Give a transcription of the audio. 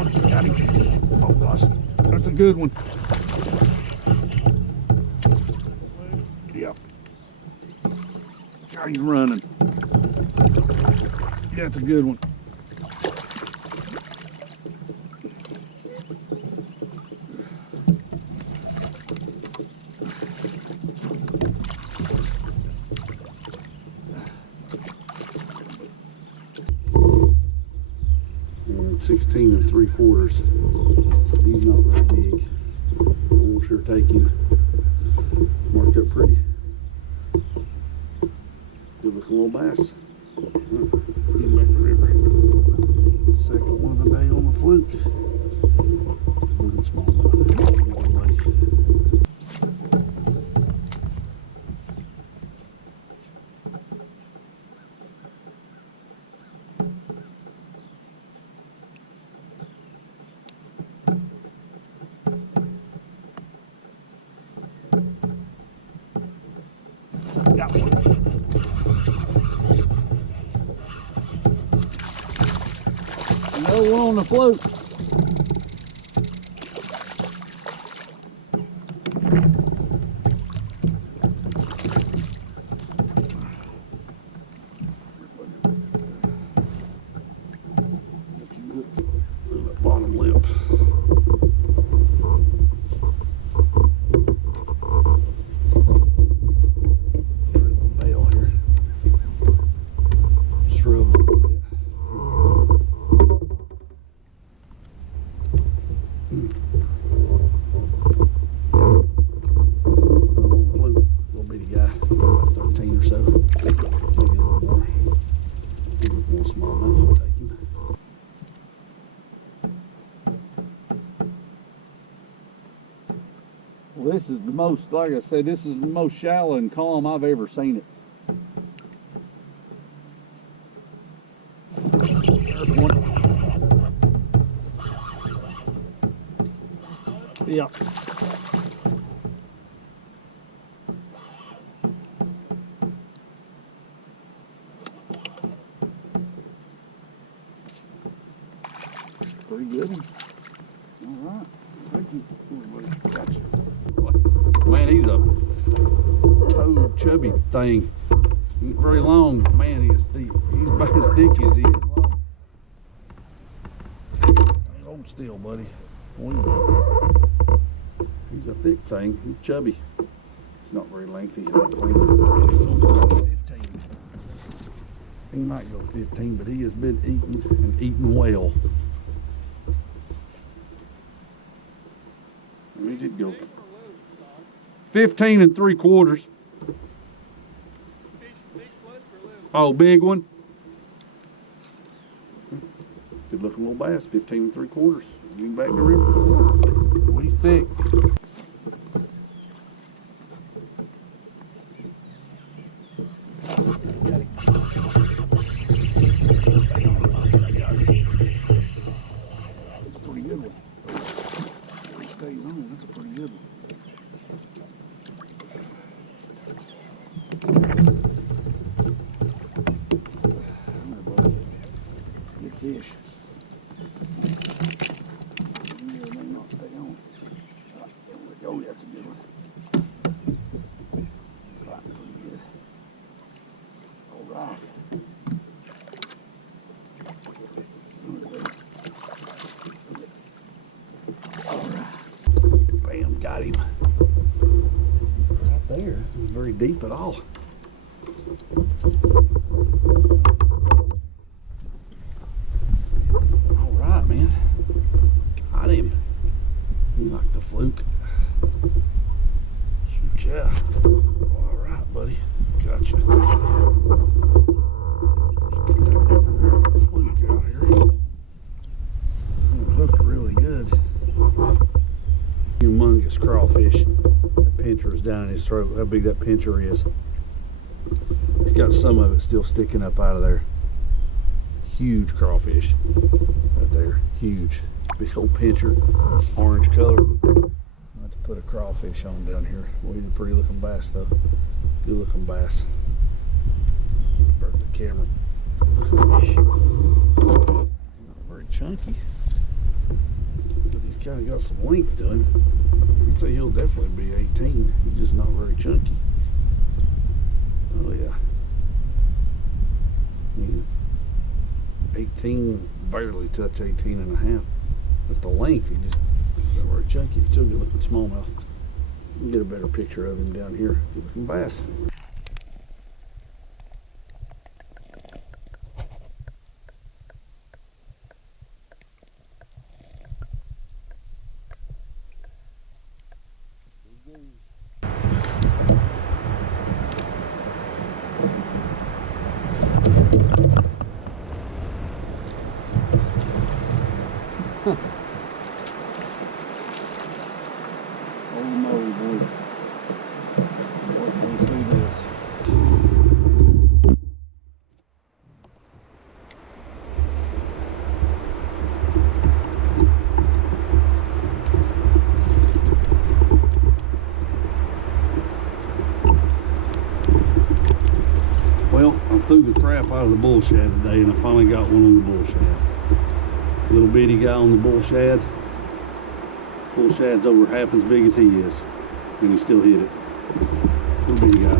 one. Got him. Oh gosh, that's a good one. Yeah. God, he's running. That's a good one. And 16 3/4. He's not very big. We'll sure take him. Marked up pretty. Good looking little bass. Get him back in the river. Second one of the day on the fluke. Good looking smallmouth. Got one. Another one on the float. Bottom lip. Bail here. Shrub. Little bitty guy, about 13 or so. Maybe a little more. A little more smallmouth, I'll take him. Well, this is the most, like I said, this is the most shallow and calm I've ever seen it. There's one. Yeah. Pretty good one. All right. Thank you. Gotcha. Man, he's a toad chubby thing. He ain't very long. Man, he is thick. He's about as thick as he is long. Hold still, buddy. Boy, he's a thick thing. He's chubby. He's not very lengthy. I don't think. 15. He might go 15, but he has been eating and eating well. He did go 15 3/4. Oh, big one. Good looking little bass, 15 3/4. Getting back in the river. Pretty thick. Got it. Pretty good one. If he stays on, that's a pretty good one. Good fish. It may not stay on. Oh, that's a good one. Right, pretty good. All right. All right. Bam, got him. Right there. Not very deep at all. All right, man. Got him. You like the fluke? Shoot, yeah. All right, buddy. Gotcha. Get that fluke out here. It's hooked really good. Humongous crawfish. That pincher is down in his throat. How big that pincher is. He's got some of it still sticking up out of there. Huge crawfish. Right there. Huge. Big old pincher. Orange color. I'll have to put a crawfish on down here. Well, he's a pretty looking bass though. Good looking bass. Burnt the camera. Not very chunky. kind of got some length to him. I'd say he'll definitely be 18. He's just not very chunky. Oh yeah. He's 18, barely touch 18 and a half. But the length, he just not very chunky. Still good looking smallmouth. Get a better picture of him down here. Good looking bass. Holy moly, boys. Boy, can you see this? Well, I threw the crap out of the bull shad today, and I finally got one on the bull shad. Little bitty guy on the bull shad. Bull shad's over half as big as he is, and he still hit it. Little bitty guy.